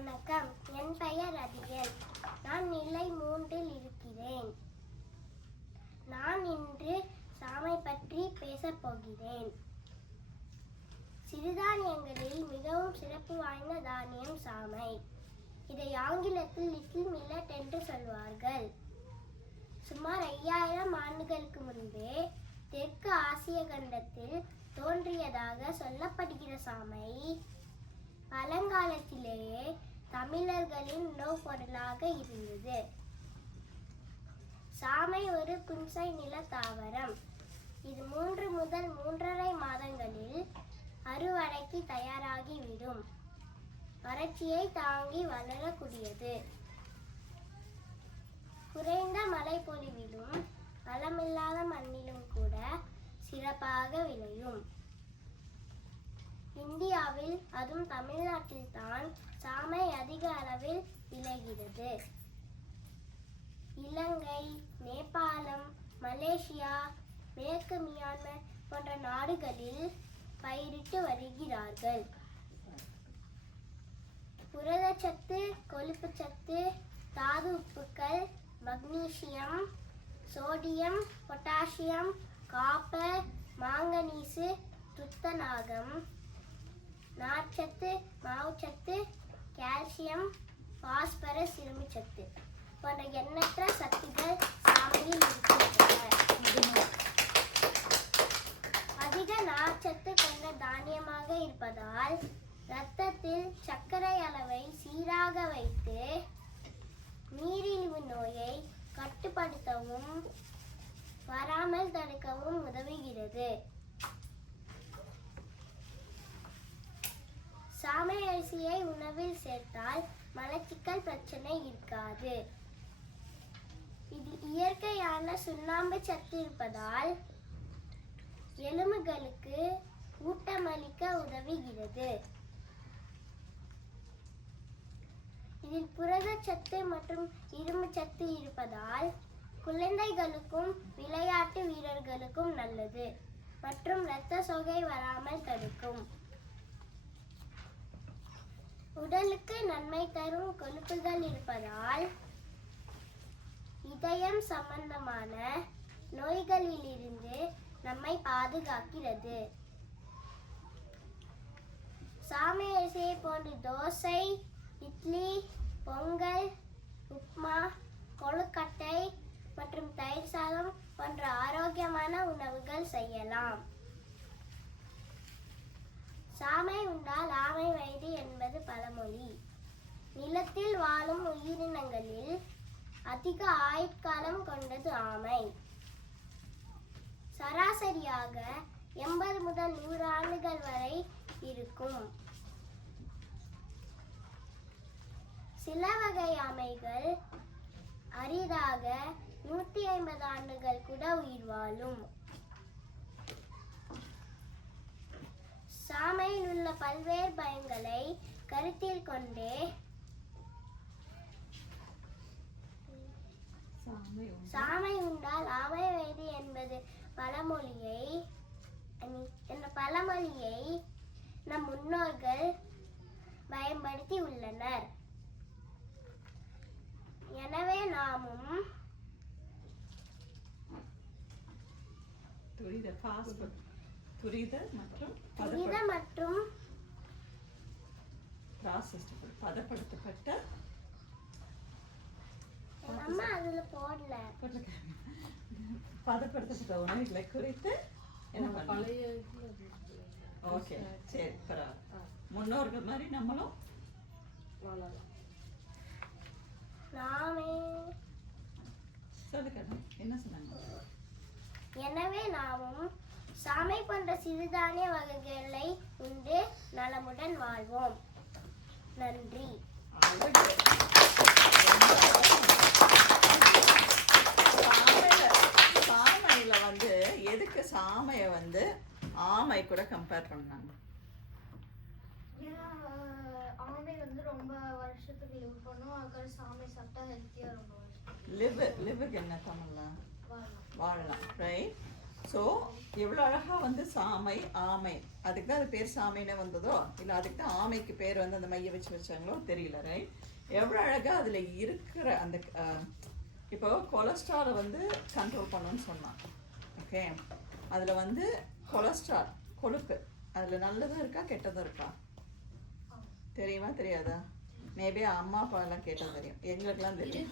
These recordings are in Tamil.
வணக்கம், என் பெயர் அதியன். நான் நிலை 3இல் இருக்கிறேன். நான் இன்று சாமை பற்றி பேசப் போகிறேன். சிறுதானியங்களில் மிகவும் சிறப்பு வாய்ந்த தானியம் சாமை. இதை ஆங்கிலத்தில் லிட்டில் மில்லட் என்று சொல்வார்கள். சுமார் 5000 ஆண்டுகளுக்கு முன்பே தெற்கு ஆசிய கண்டத்தில் தோன்றியதாக சொல்லப்படுகிற சாமை பழங்காலத்திலேயே தமிழர்களின் உணவுப் பொருளாக இருந்தது. சாமை ஒரு புன்சை நில தாவரம். இது 3 முதல் 3½ மாதங்களில் அறுவடைக்கு தயாராகிவிடும். வறட்சியை தாங்கி வளரக்கூடியது. குறைந்த மழை பொழிவிலும் வளமில்லாத மண்ணிலும் கூட சிறப்பாக விளையும். இந்தியாவில், அதுவும் தமிழ்நாட்டில் தான் சாமை அதிக அளவில் விளைகிறது. இலங்கை, நேபாளம், மலேசியா, மேற்கு மியான்மர் போன்ற நாடுகளில் பயிரிட்டு வருகிறார்கள். புரதச்சத்து, கொழுப்புச்சத்து, தாது உப்புக்கள், magnesium, sodium, potassium, copper, manganese, துத்தநாகம், நார்ச்சத்து, மாவுச்சத்து, கால்சியம், பாஸ்பரஸ், இரும்புச்சத்து போன்ற எண்ணற்ற சத்துக்கள் சாமையில் இருக்கின்றன. அதிக நார்ச்சத்து கொண்ட தானியமாக இருப்பதால் இரத்தத்தில் சர்க்கரை அளவை சீராக வைத்து நீரிழிவு நோயை கட்டுப்படுத்தவும் வராமல் தடுக்கவும் உதவுகிறது. சாமை அரிசியை உணவில் சேர்த்தால் மலச்சிக்கல் பிரச்சனை இருக்காது. இதில் இயற்கையான சுண்ணாம்பு சத்து இருப்பதால் எலும்புகளுக்கு ஊட்டமளிக்க உதவுகிறது. இதில் புரதச்சத்து மற்றும் இரும்பு சத்து இருப்பதால் குழந்தைகளுக்கும் விளையாட்டு வீரர்களுக்கும் நல்லது மற்றும் இரத்த சோகை வராமல் தடுக்கும். உடலுக்கு நன்மை தரும் கொழுப்புகள் இருப்பதால் இதயம் சம்பந்தமான நோய்களிலிருந்து நம்மை பாதுகாக்கிறது. சாமை அரிசியை போன்று தோசை, இட்லி, பொங்கல், உப்மா, கொழுக்கட்டை மற்றும் தயிர் சாதம் போன்ற ஆரோக்கியமான உணவுகள் செய்யலாம். சாமை உண்டால் ஆமை வயது என்பது பழமொழி. நிலத்தில் வாழும் உயிரினங்களில் அதிக ஆயுட்காலம் கொண்டது ஆமை. சராசரியாக 80 முதல் 100 ஆண்டுகள் வரை இருக்கும். சில வகை ஆமைகள் அரிதாக 150 ஆண்டுகள் கூட உயிர் வாழும். சாமையில் உள்ள பல்வேறு பயன்களை கருத்தில் கொண்டே சாமை உண்டால் ஆமை வயது என்பது பழமொழியை நம் முன்னோர்கள் பயன்படுத்தி உள்ளனர். எனவே நாமும் துரித மற்றும் பதப்படுத்தப்பட்ட பதப்படுத்தப்பட்ட உணவுகளை குறித்து என்ன பழைய ஓகே சரி பரவாயில்ல. முன்னோர்கள் மாதிரி நம்மளும் சொல்லுங்க என்ன சொன்னாங்க. எனவே நாமும் சாமை போன்ற சிறுதானிய வகைகளை உண்டு நலமுடன் வாழ்வோம். நன்றி. சாமையில எதுக்கு சாமையை ஆமை கூட கம்பேர் பண்ணாங்க? ஆமை ரொம்ப வருஷத்துக்கு லிவ் பண்ணும். அதுக்கு சாமை சாப்பிட்டா ஹெல்த்தியா ரொம்ப லிவருக்கு என்ன தமிழ்ல வாழலாம், ரைட்? ஸோ எவ்வளோ அழகாக வந்து சாமை ஆமை அதுக்கு தான் அது பேர் சாமைன்னு வந்ததோ இல்லை அதுக்கு தான் ஆமைக்கு பேர் வந்து அந்த மைய வச்சாங்களோ தெரியல. ரைட்? எவ்வளோ அழகாக அதில் இருக்கிற அந்த இப்போ கொலஸ்ட்ராலை வந்து கண்ட்ரோல் பண்ணணும்னு சொன்னான். ஓகே, அதில் வந்து கொலஸ்ட்ரால் கொழுப்பு அதில் நல்லதும் இருக்கா கெட்டதும் இருக்கா தெரியுமா தெரியாதா? மேபி அம்மா அப்பா எல்லாம் கேட்டால் தெரியும், எங்களுக்கெல்லாம் தெரியும்.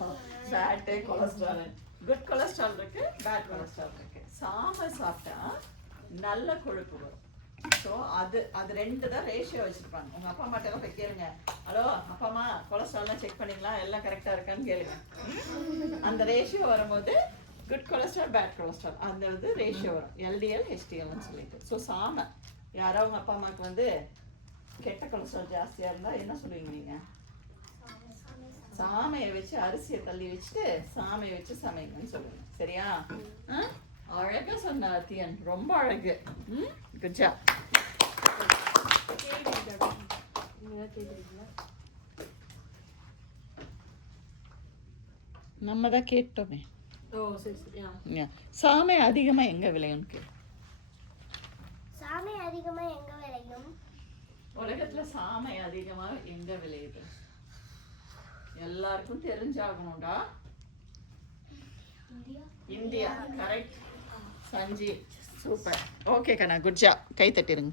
ஃபேட்டு கொலஸ்ட்ரால், குட் கொலஸ்ட்ரால் இருக்கு, பேட் கொலஸ்ட்ரால் இருக்கு. சாமை சாப்பிட்டா நல்ல கொழுப்பு வரும். ஸோ அது ரெண்டு தான் ரேஷியோ வச்சுருப்பாங்க. உங்கள் அப்பா அம்மாட்டெல்லாம் போய் கேளுங்க, ஹலோ அப்பா அம்மா கொலஸ்ட்ரால்லாம் செக் பண்ணிங்களா, எல்லாம் கரெக்டாக இருக்கான்னு கேளுங்க. அந்த ரேஷியோ வரும்போது குட் கொலஸ்ட்ரால் பேட் கொலஸ்ட்ரால் அந்த வந்து ரேஷியோ வரும், LDL HDLன்னு சொல்லிட்டு. ஸோ சாமை யாரோ உங்கள் அப்பா அம்மாவுக்கு வந்து கெட்ட கொலஸ்ட்ரால் ஜாஸ்தியாக இருந்தால் என்ன சொல்லுவீங்க நீங்கள்? சாமையை வச்சு அரிசியை தள்ளி வச்சுட்டு சாமையை வச்சு சமைங்கன்னு சொல்லுங்க. சரியா? அழகா சொன்ன அத்தியன், ரொம்ப அழகு. Good job. நம்ம தான் கேட்டோமே. சாமை அதிகமா எங்க விளையும்? சாமை அதிகமா எங்க விளையும்? உலகத்துல சாமை அதிகமா எங்க விளையுது? எல்லாருக்கும் தெரிஞ்சாகணும்டா. India. Correct Sanjeev, super. Okay கண்ணா, குட் ஜாப். கை தட்டிருங்க.